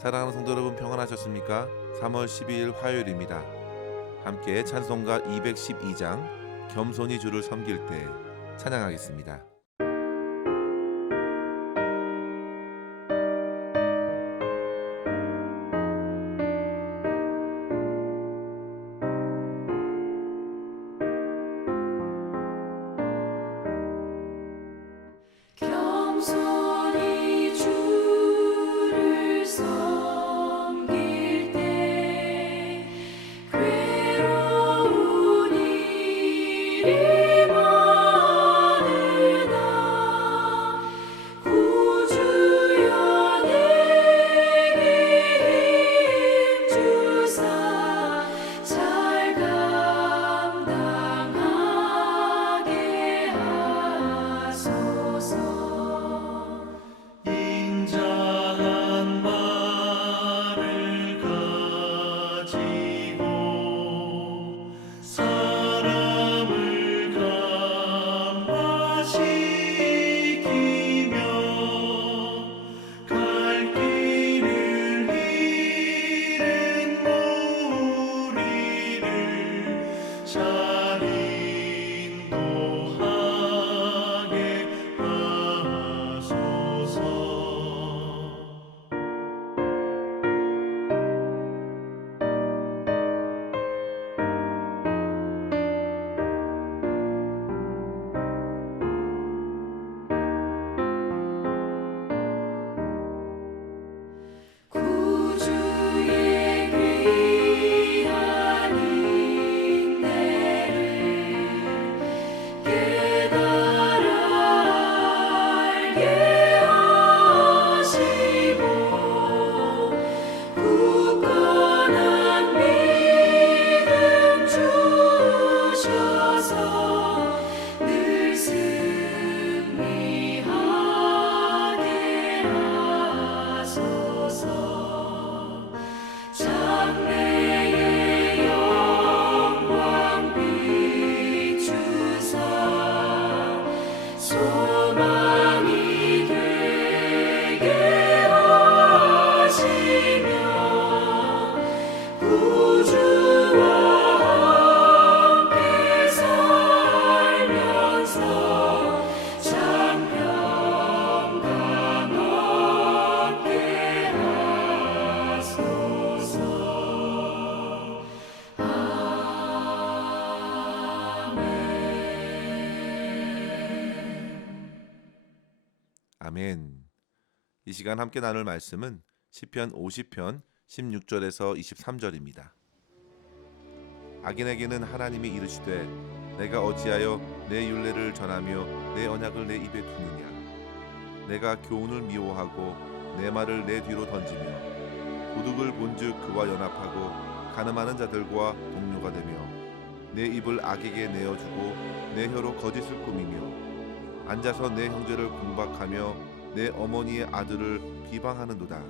사랑하는 성도 여러분, 평안하셨습니까? 3월 12일 화요일입니다. 함께 찬송가 212장 겸손히 주를 섬길 때 찬양하겠습니다. 겸손히 주를 섬길 때 괴로운 일이 많으나 구주여 내게 힘 주사 잘 감당하게 하소서. 인자한 말을 가지고 사람을 감화시키며 갈 길을 잃은 무리를 잘 인도하게 하소서. 구주의 귀한 인내를 깨달아 알게 하시고 굳건한 믿음 주셔서 늘 승리하게 하소서. 장래의 영광 비추사 소망이 되게 하시며 구주와 함께 살면서 장평강 얻게 하소서. 아멘. 이 시간 함께 나눌 말씀은 시편 50편 16절에서 23절입니다. 악인에게는 하나님이 이르시되 내가 어찌하여 내 율례를 전하며 내 언약을 내 입에 두느냐. 내가 교훈을 미워하고 내 말을 내 뒤로 던지며 도둑을 본즉 그와 연합하고 간음하는 자들과 동료가 되며 내 입을 악에게 내어주고 내 혀로 거짓을 꾸미며 앉아서 내 형제를 공박하며 내 어머니의 아들을 비방하는도다.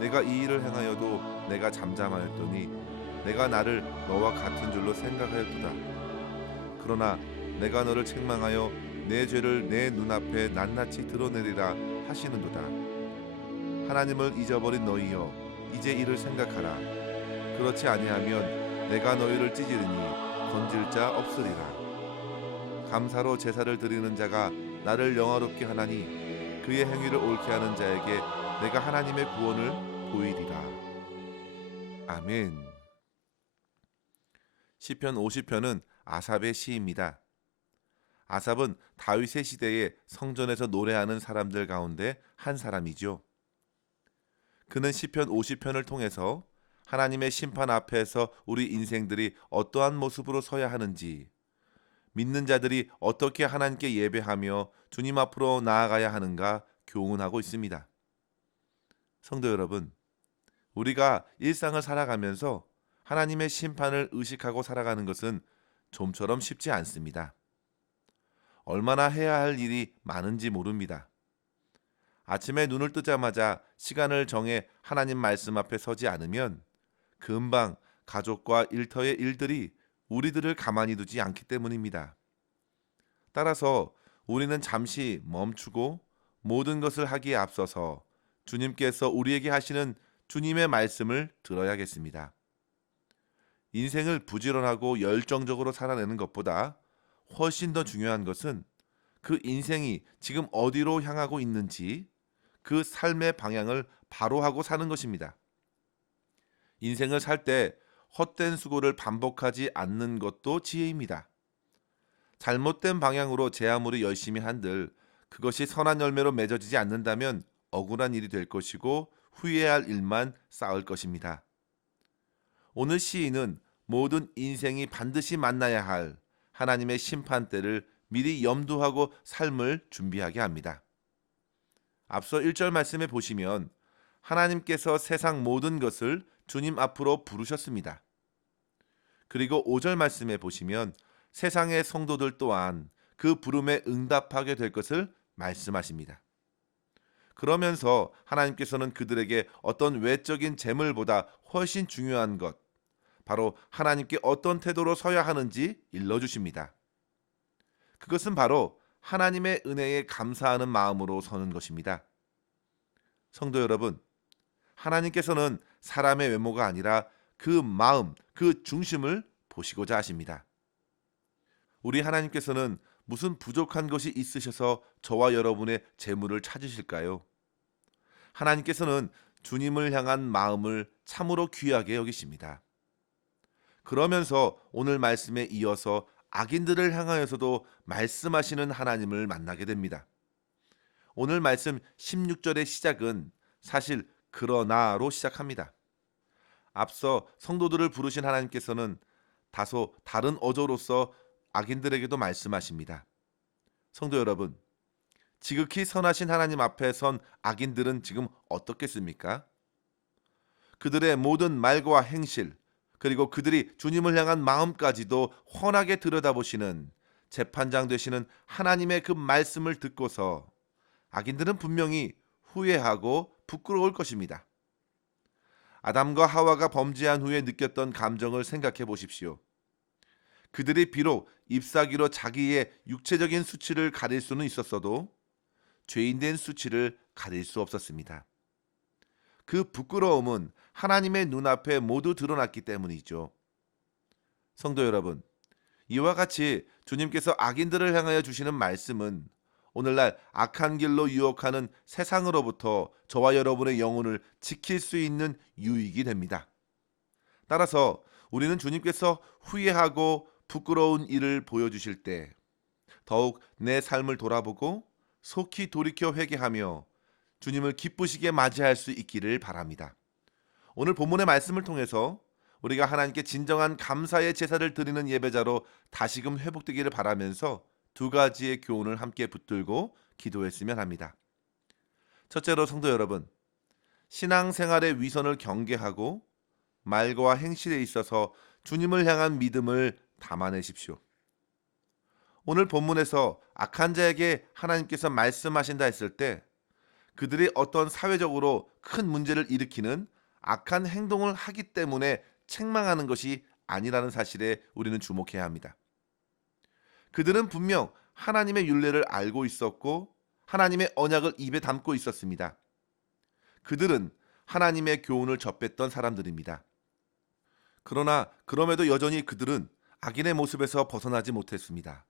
내가 이 일을 행하여도 내가 잠잠하였더니 내가 나를 너와 같은 줄로 생각하였도다. 그러나 내가 너를 책망하여 내 죄를 내 눈앞에 낱낱이 드러내리라 하시는도다. 하나님을 잊어버린 너희여, 이제 이를 생각하라. 그렇지 아니하면 내가 너희를 찢으리니 건질 자 없으리라. 감사로 제사를 드리는 자가 나를 영화롭게 하나니 그의 행위를 옳게 하는 자에게 내가 하나님의 구원을 보이리라. 아멘. 시편 50편은 아삽의 시입니다. 아삽은 다윗의 시대에 성전에서 노래하는 사람들 가운데 한 사람이죠. 그는 시편 50편을 통해서 하나님의 심판 앞에서 우리 인생들이 어떠한 모습으로 서야 하는지, 믿는 자들이 어떻게 하나님께 예배하며 주님 앞으로 나아가야 하는가 교훈하고 있습니다. 성도 여러분, 우리가 일상을 살아가면서 하나님의 심판을 의식하고 살아가는 것은 좀처럼 쉽지 않습니다. 얼마나 해야 할 일이 많은지 모릅니다. 아침에 눈을 뜨자마자 시간을 정해 하나님 말씀 앞에 서지 않으면 금방 가족과 일터의 일들이 우리들을 가만히 두지 않기 때문입니다. 따라서 우리는 잠시 멈추고 모든 것을 하기에 앞서서 주님께서 우리에게 하시는 주님의 말씀을 들어야겠습니다. 인생을 부지런하고 열정적으로 살아내는 것보다 훨씬 더 중요한 것은 그 인생이 지금 어디로 향하고 있는지 그 삶의 방향을 바로 하고 사는 것입니다. 인생을 살 때 헛된 수고를 반복하지 않는 것도 지혜입니다. 잘못된 방향으로 제 아무리 열심히 한들 그것이 선한 열매로 맺어지지 않는다면 억울한 일이 될 것이고 후회할 일만 쌓을 것입니다. 오늘 시인은 모든 인생이 반드시 만나야 할 하나님의 심판대를 미리 염두하고 삶을 준비하게 합니다. 앞서 1절 말씀에 보시면 하나님께서 세상 모든 것을 주님 앞으로 부르셨습니다. 그리고 5절 말씀에 보시면 세상의 성도들 또한 그 부름에 응답하게 될 것을 말씀하십니다. 그러면서 하나님께서는 그들에게 어떤 외적인 재물보다 훨씬 중요한 것, 바로 하나님께 어떤 태도로 서야 하는지 일러주십니다. 그것은 바로 하나님의 은혜에 감사하는 마음으로 서는 것입니다. 성도 여러분, 하나님께서는 사람의 외모가 아니라 그 마음, 그 중심을 보시고자 하십니다. 우리 하나님께서는 무슨 부족한 것이 있으셔서 저와 여러분의 재물을 찾으실까요? 하나님께서는 주님을 향한 마음을 참으로 귀하게 여기십니다. 그러면서 오늘 말씀에 이어서 악인들을 향하여서도 말씀하시는 하나님을 만나게 됩니다. 오늘 말씀 16절의 시작은 사실 그러나로 시작합니다. 앞서 성도들을 부르신 하나님께서는 다소 다른 어조로서 악인들에게도 말씀하십니다. 성도 여러분, 지극히 선하신 하나님 앞에 선 악인들은 지금 어떻겠습니까? 그들의 모든 말과 행실, 그리고 그들이 주님을 향한 마음까지도 훤하게 들여다보시는 재판장 되시는 하나님의 그 말씀을 듣고서 악인들은 분명히 후회하고 부끄러울 것입니다. 아담과 하와가 범죄한 후에 느꼈던 감정을 생각해 보십시오. 그들이 비록 잎사귀로 자기의 육체적인 수치를 가릴 수는 있었어도 죄인된 수치를 가릴 수 없었습니다. 그 부끄러움은 하나님의 눈앞에 모두 드러났기 때문이죠. 성도 여러분, 이와 같이 주님께서 악인들을 향하여 주시는 말씀은 오늘날 악한 길로 유혹하는 세상으로부터 저와 여러분의 영혼을 지킬 수 있는 유익이 됩니다. 따라서 우리는 주님께서 후회하고 부끄러운 일을 보여주실 때 더욱 내 삶을 돌아보고 속히 돌이켜 회개하며 주님을 기쁘시게 맞이할 수 있기를 바랍니다. 오늘 본문의 말씀을 통해서 우리가 하나님께 진정한 감사의 제사를 드리는 예배자로 다시금 회복되기를 바라면서 두 가지의 교훈을 함께 붙들고 기도했으면 합니다. 첫째로 성도 여러분, 신앙생활의 위선을 경계하고 말과 행실에 있어서 주님을 향한 믿음을 담아내십시오. 오늘 본문에서 악한 자에게 하나님께서 말씀하신다 했을 때 그들이 어떤 사회적으로 큰 문제를 일으키는 악한 행동을 하기 때문에 책망하는 것이 아니라는 사실에 우리는 주목해야 합니다. 그들은 분명 하나님의 율례를 알고 있었고 하나님의 언약을 입에 담고 있었습니다. 그들은 하나님의 교훈을 접했던 사람들입니다. 그러나 그럼에도 여전히 그들은 악인의 모습에서 벗어나지 못했습니다.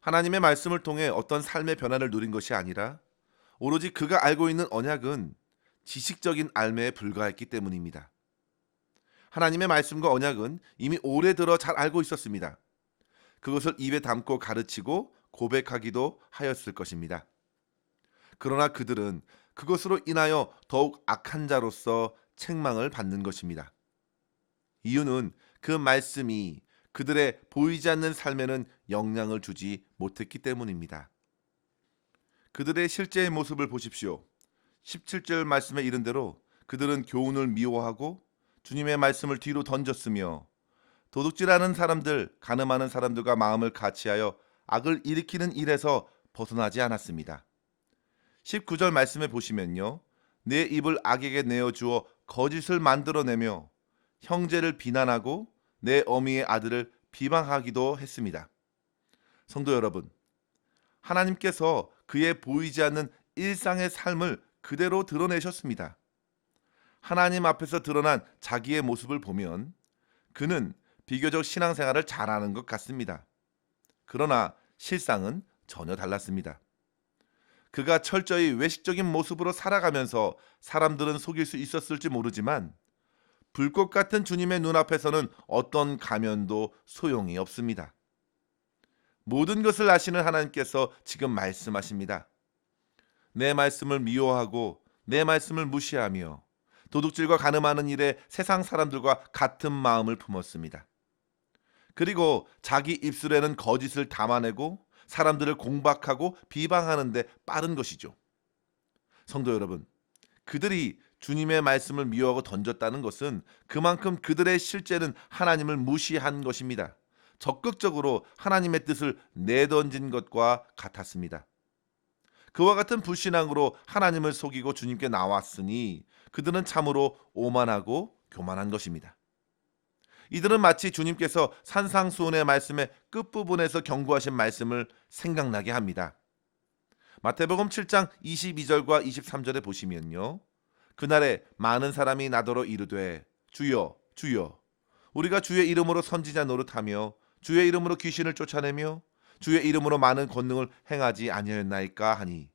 하나님의 말씀을 통해 어떤 삶의 변화를 누린 것이 아니라 오로지 그가 알고 있는 언약은 지식적인 알매에 불과했기 때문입니다. 하나님의 말씀과 언약은 이미 오래 들어 잘 알고 있었습니다. 그것을 입에 담고 가르치고 고백하기도 하였을 것입니다. 그러나 그들은 그것으로 인하여 더욱 악한 자로서 책망을 받는 것입니다. 이유는 그 말씀이 그들의 보이지 않는 삶에는 영향을 주지 못했기 때문입니다. 그들의 실제의 모습을 보십시오. 17절 말씀에 이른 대로 그들은 교훈을 미워하고 주님의 말씀을 뒤로 던졌으며 도둑질하는 사람들, 간음하는 사람들과 마음을 같이하여 악을 일으키는 일에서 벗어나지 않았습니다. 19절 말씀에 보시면요, 내 입을 악에게 내어주어 거짓을 만들어내며 형제를 비난하고 내 어미의 아들을 비방하기도 했습니다. 성도 여러분, 하나님께서 그의 보이지 않는 일상의 삶을 그대로 드러내셨습니다. 하나님 앞에서 드러난 자기의 모습을 보면 그는 비교적 신앙생활을 잘하는 것 같습니다. 그러나 실상은 전혀 달랐습니다. 그가 철저히 외식적인 모습으로 살아가면서 사람들은 속일 수 있었을지 모르지만 불꽃 같은 주님의 눈앞에서는 어떤 가면도 소용이 없습니다. 모든 것을 아시는 하나님께서 지금 말씀하십니다. 내 말씀을 미워하고 내 말씀을 무시하며 도둑질과 간음하는 일에 세상 사람들과 같은 마음을 품었습니다. 그리고 자기 입술에는 거짓을 담아내고 사람들을 공박하고 비방하는 데 빠른 것이죠. 성도 여러분, 그들이 주님의 말씀을 미워하고 던졌다는 것은 그만큼 그들의 실제는 하나님을 무시한 것입니다. 적극적으로 하나님의 뜻을 내던진 것과 같았습니다. 그와 같은 불신앙으로 하나님을 속이고 주님께 나왔으니 그들은 참으로 오만하고 교만한 것입니다. 이들은 마치 주님께서 산상수훈의 말씀의 끝부분에서 경고하신 말씀을 생각나게 합니다. 마태복음 7장 22절과 23절에 보시면요. 그날에 많은 사람이 나더러 이르되 주여 주여 우리가 주의 이름으로 선지자 노릇하며 주의 이름으로 귀신을 쫓아내며 주의 이름으로 많은 권능을 행하지 아니하였나이까 하니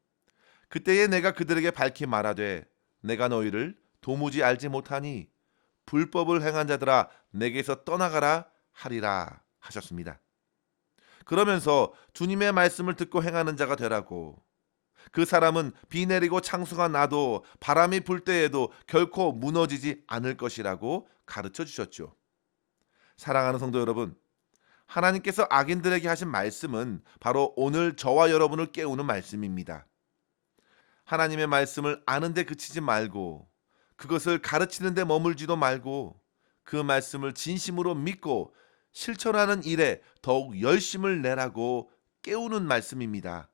그때에 내가 그들에게 밝히 말하되 내가 너희를 도무지 알지 못하니 불법을 행한 자들아 내게서 떠나가라 하리라 하셨습니다. 그러면서 주님의 말씀을 듣고 행하는 자가 되라고, 그 사람은 비 내리고 창수가 나도 바람이 불 때에도 결코 무너지지 않을 것이라고 가르쳐 주셨죠. 사랑하는 성도 여러분, 하나님께서 악인들에게 하신 말씀은 바로 오늘 저와 여러분을 깨우는 말씀입니다. 하나님의 말씀을 아는데 그치지 말고 그것을 가르치는 데 머물지도 말고 그 말씀을 진심으로 믿고 실천하는 일에 더욱 열심을 내라고 깨우는 말씀입니다.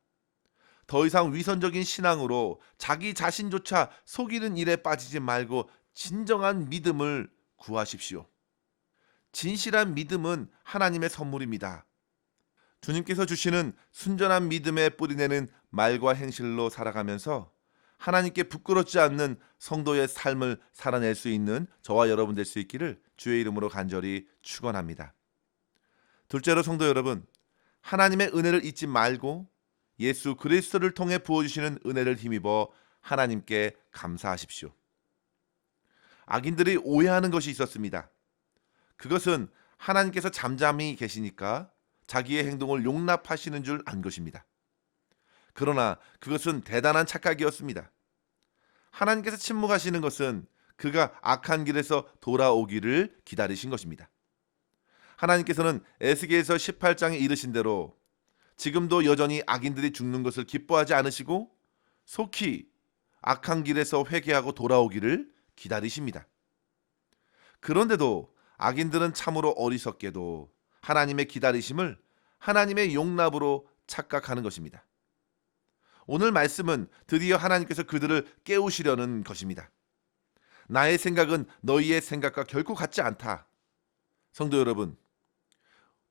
더 이상 위선적인 신앙으로 자기 자신조차 속이는 일에 빠지지 말고 진정한 믿음을 구하십시오. 진실한 믿음은 하나님의 선물입니다. 주님께서 주시는 순전한 믿음에 뿌리내는 말과 행실로 살아가면서 하나님께 부끄럽지 않는 성도의 삶을 살아낼 수 있는 저와 여러분 될 수 있기를 주의 이름으로 간절히 축원합니다. 둘째로 성도 여러분, 하나님의 은혜를 잊지 말고 예수 그리스도를 통해 부어주시는 은혜를 힘입어 하나님께 감사하십시오. 악인들이 오해하는 것이 있었습니다. 그것은 하나님께서 잠잠히 계시니까 자기의 행동을 용납하시는 줄 안 것입니다. 그러나 그것은 대단한 착각이었습니다. 하나님께서 침묵하시는 것은 그가 악한 길에서 돌아오기를 기다리신 것입니다. 하나님께서는 에스겔서 18장에 이르신 대로 지금도 여전히 악인들이 죽는 것을 기뻐하지 않으시고 속히 악한 길에서 회개하고 돌아오기를 기다리십니다. 그런데도 악인들은 참으로 어리석게도 하나님의 기다리심을 하나님의 용납으로 착각하는 것입니다. 오늘 말씀은 드디어 하나님께서 그들을 깨우시려는 것입니다. 나의 생각은 너희의 생각과 결코 같지 않다. 성도 여러분,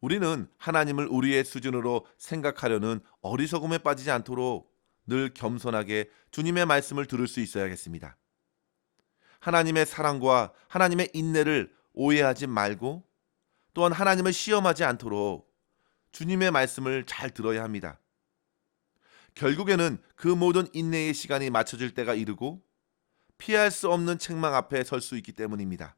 우리는 하나님을 우리의 수준으로 생각하려는 어리석음에 빠지지 않도록 늘 겸손하게 주님의 말씀을 들을 수 있어야겠습니다. 하나님의 사랑과 하나님의 인내를 오해하지 말고 또한 하나님을 시험하지 않도록 주님의 말씀을 잘 들어야 합니다. 결국에는 그 모든 인내의 시간이 맞춰질 때가 이르고 피할 수 없는 책망 앞에 설 수 있기 때문입니다.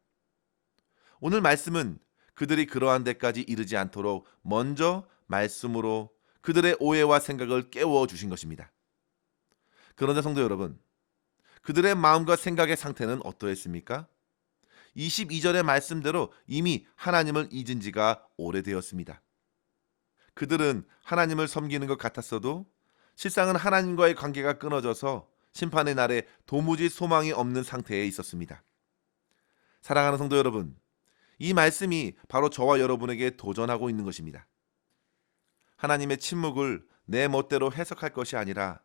오늘 말씀은 그들이 그러한 데까지 이르지 않도록 먼저 말씀으로 그들의 오해와 생각을 깨워 주신 것입니다. 그런데 성도 여러분, 그들의 마음과 생각의 상태는 어떠했습니까? 22절의 말씀대로 이미 하나님을 잊은 지가 오래되었습니다. 그들은 하나님을 섬기는 것 같았어도 실상은 하나님과의 관계가 끊어져서 심판의 날에 도무지 소망이 없는 상태에 있었습니다. 사랑하는 성도 여러분, 이 말씀이 바로 저와 여러분에게 도전하고 있는 것입니다. 하나님의 침묵을 내 멋대로 해석할 것이 아니라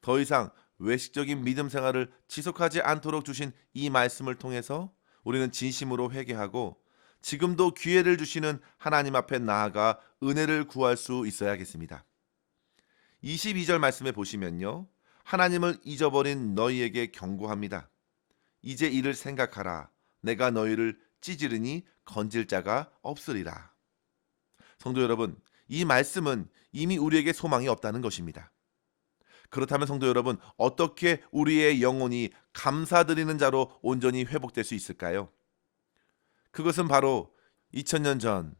더 이상 외식적인 믿음 생활을 지속하지 않도록 주신 이 말씀을 통해서 우리는 진심으로 회개하고 지금도 기회를 주시는 하나님 앞에 나아가 은혜를 구할 수 있어야겠습니다. 22절 말씀에 보시면요, 하나님을 잊어버린 너희에게 경고합니다. 이제 이를 생각하라. 내가 너희를 찌지르니 건질 자가 없으리라. 성도 여러분, 이 말씀은 이미 우리에게 소망이 없다는 것입니다. 그렇다면 성도 여러분, 어떻게 우리의 영혼이 감사드리는 자로 온전히 회복될 수 있을까요? 그것은 바로 2000년 전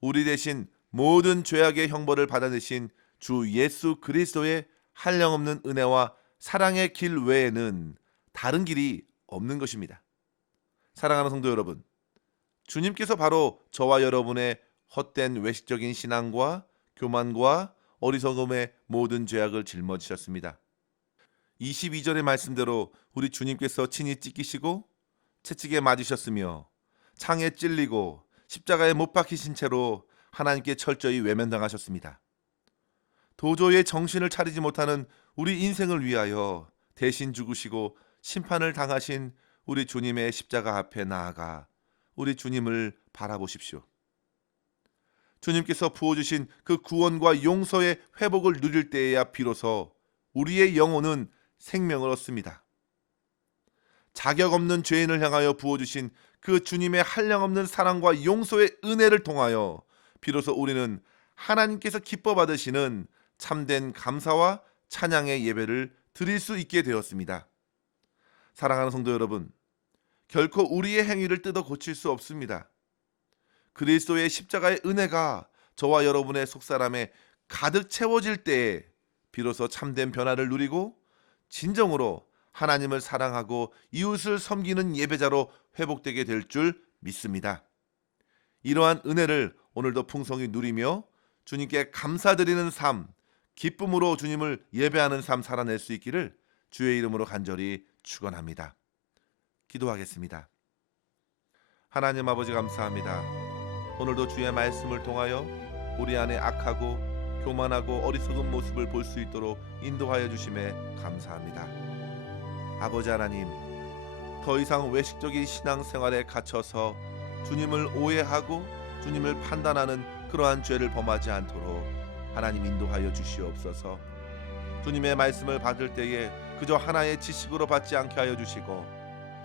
우리 대신 모든 죄악의 형벌을 받아내신 주 예수 그리스도의 한량없는 은혜와 사랑의 길 외에는 다른 길이 없는 것입니다. 사랑하는 성도 여러분, 주님께서 바로 저와 여러분의 헛된 외식적인 신앙과 교만과 어리석음의 모든 죄악을 짊어지셨습니다. 22절의 말씀대로 우리 주님께서 친히 찢기시고 채찍에 맞으셨으며 창에 찔리고 십자가에 못 박히신 채로 하나님께 철저히 외면당하셨습니다. 도저히 정신을 차리지 못하는 우리 인생을 위하여 대신 죽으시고 심판을 당하신 우리 주님의 십자가 앞에 나아가 우리 주님을 바라보십시오. 주님께서 부어주신 그 구원과 용서의 회복을 누릴 때에야 비로소 우리의 영혼은 생명을 얻습니다. 자격 없는 죄인을 향하여 부어주신 그 주님의 한량없는 사랑과 용서의 은혜를 통하여 비로소 우리는 하나님께서 기뻐 받으시는 참된 감사와 찬양의 예배를 드릴 수 있게 되었습니다. 사랑하는 성도 여러분, 결코 우리의 행위를 뜯어 고칠 수 없습니다. 그리스도의 십자가의 은혜가 저와 여러분의 속사람에 가득 채워질 때에 비로소 참된 변화를 누리고 진정으로 하나님을 사랑하고 이웃을 섬기는 예배자로 회복되게 될 줄 믿습니다. 이러한 은혜를 오늘도 풍성히 누리며 주님께 감사드리는 삶, 기쁨으로 주님을 예배하는 삶 살아낼 수 있기를 주의 이름으로 간절히 축원합니다. 기도하겠습니다. 하나님 아버지 감사합니다. 오늘도 주의 말씀을 통하여 우리 안에 악하고 교만하고 어리석은 모습을 볼 수 있도록 인도하여 주심에 감사합니다. 아버지 하나님, 더 이상 외식적인 신앙생활에 갇혀서 주님을 오해하고 주님을 판단하는 그러한 죄를 범하지 않도록 하나님 인도하여 주시옵소서. 주님의 말씀을 받을 때에 그저 하나의 지식으로 받지 않게 하여 주시고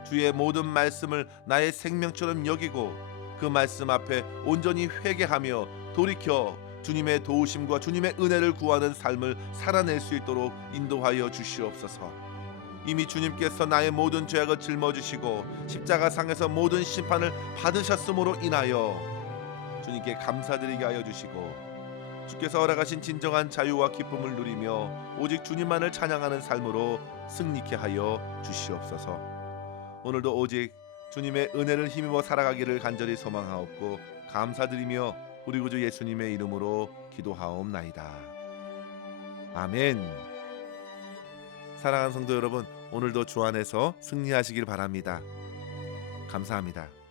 주의 모든 말씀을 나의 생명처럼 여기고 그 말씀 앞에 온전히 회개하며 돌이켜 주님의 도우심과 주님의 은혜를 구하는 삶을 살아낼 수 있도록 인도하여 주시옵소서. 이미 주님께서 나의 모든 죄악을 짊어지시고 십자가상에서 모든 심판을 받으셨으므로 인하여 주님께 감사드리게 하여 주시고 주께서 허락하신 진정한 자유와 기쁨을 누리며 오직 주님만을 찬양하는 삶으로 승리케 하여 주시옵소서. 오늘도 오직 주님의 은혜를 힘입어 살아가기를 간절히 소망하옵고 감사드리며 우리 구주 예수님의 이름으로 기도하옵나이다. 아멘. 사랑하는 성도 여러분, 오늘도 주 안에서 승리하시길 바랍니다. 감사합니다.